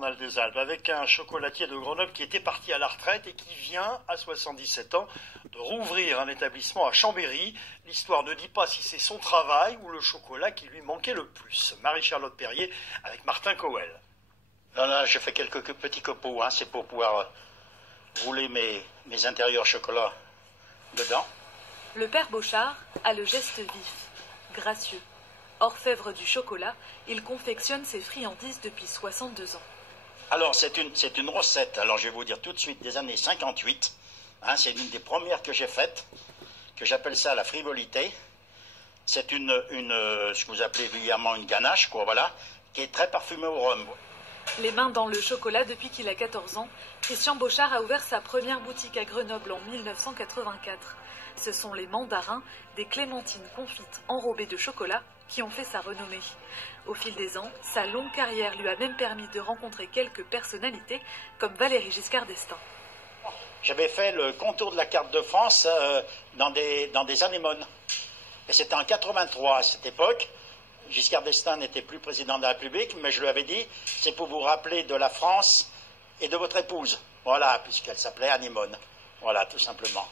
Des Alpes, avec un chocolatier de Grenoble qui était parti à la retraite et qui vient, à 77 ans, de rouvrir un établissement à Chambéry. L'histoire ne dit pas si c'est son travail ou le chocolat qui lui manquait le plus. Marie-Charlotte Perrier avec Martin Cowell. Là, j'ai fait quelques petits copeaux, c'est pour pouvoir rouler mes intérieurs chocolat dedans. Le père Bochard a le geste vif, gracieux. Orfèvre du chocolat, il confectionne ses friandises depuis 62 ans. Alors, c'est une recette, alors je vais vous dire tout de suite, des années 58. C'est une des premières que j'ai faites, que j'appelle ça la frivolité. C'est ce que vous appelez vulgairement une ganache, quoi, voilà, qui est très parfumée au rhum. Les mains dans le chocolat depuis qu'il a 14 ans, Christian Bochard a ouvert sa première boutique à Grenoble en 1984. Ce sont les mandarins, des clémentines confites enrobées de chocolat, qui ont fait sa renommée. Au fil des ans, sa longue carrière lui a même permis de rencontrer quelques personnalités, comme Valéry Giscard d'Estaing. J'avais fait le contour de la carte de France dans des anémones. Et c'était en 83 à cette époque. Giscard d'Estaing n'était plus président de la République, mais je lui avais dit, c'est pour vous rappeler de la France et de votre épouse. Voilà, puisqu'elle s'appelait Anémone. Voilà, tout simplement.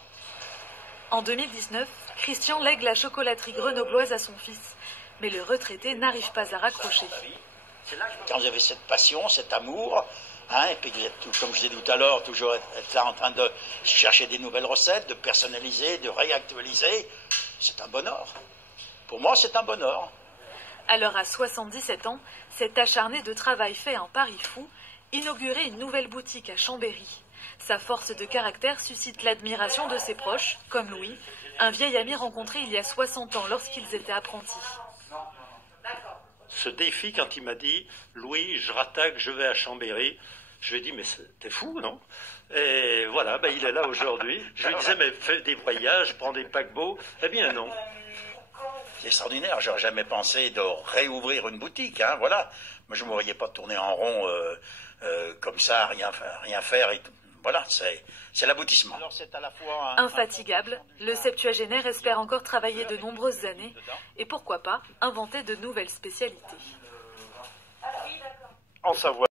En 2019, Christian lègue la chocolaterie grenobloise à son fils. Mais le retraité n'arrive pas à raccrocher. Quand vous avez cette passion, cet amour, et puis vous êtes, comme je disais tout à l'heure, toujours être là en train de chercher des nouvelles recettes, de personnaliser, de réactualiser, c'est un bonheur. Pour moi, c'est un bonheur. Alors à 77 ans, cet acharné de travail fait un pari fou, inaugurer une nouvelle boutique à Chambéry. Sa force de caractère suscite l'admiration de ses proches, comme Louis, un vieil ami rencontré il y a 60 ans lorsqu'ils étaient apprentis. Ce défi, quand il m'a dit « Louis, je rattaque, je vais à Chambéry », je lui ai dit « Mais t'es fou, non ?» Et voilà, il est là aujourd'hui. Je lui disais « Mais fais des voyages, prends des paquebots ». Eh bien non. C'est extraordinaire, j'aurais jamais pensé de réouvrir une boutique, voilà. Moi, je ne me voyais pas tourner en rond comme ça, rien faire et tout. Voilà, c'est l'aboutissement. Infatigable, le septuagénaire espère encore travailler de nombreuses années et pourquoi pas inventer de nouvelles spécialités. En Savoie.